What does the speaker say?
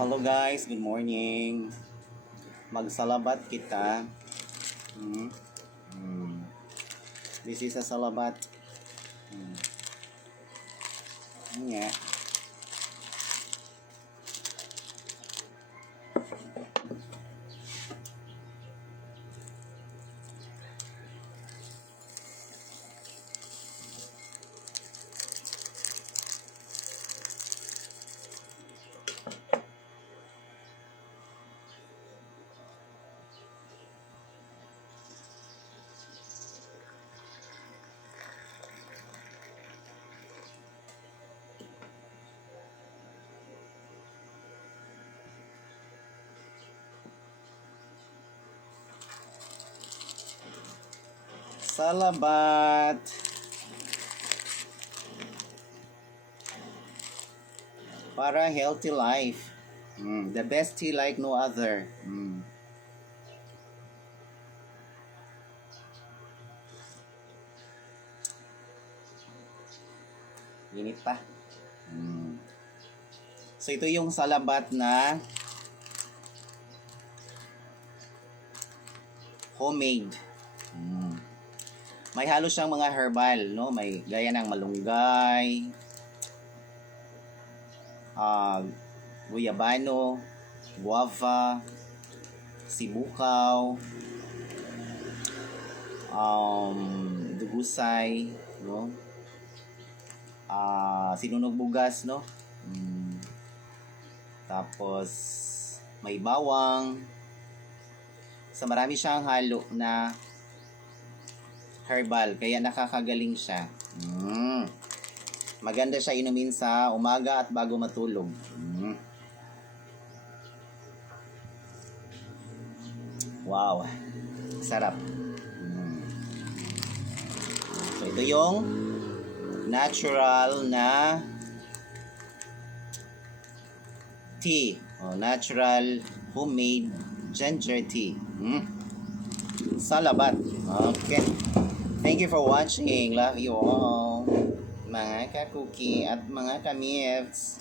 Hello guys, good morning. Magsalabat kita. This is a salabat. Yeah. Salabat. Para healthy life. The best tea like no other. Init pa. So ito yung salabat na homemade. May halo siyang mga herbal, no? May gaya ng malunggay, guyabano, guava, sibukaw, dugusay, no? Sinunog bugas, no? Tapos may bawang. So marami siyang halo na herbal, kaya nakakagaling siya. Maganda siya inumin sa umaga at bago matulog. Wow, sarap. So ito yung natural na tea, natural homemade ginger tea. Salabat. Okay. Thank you for watching. Love you all. Mga ka-cookie at mga ka-mifs.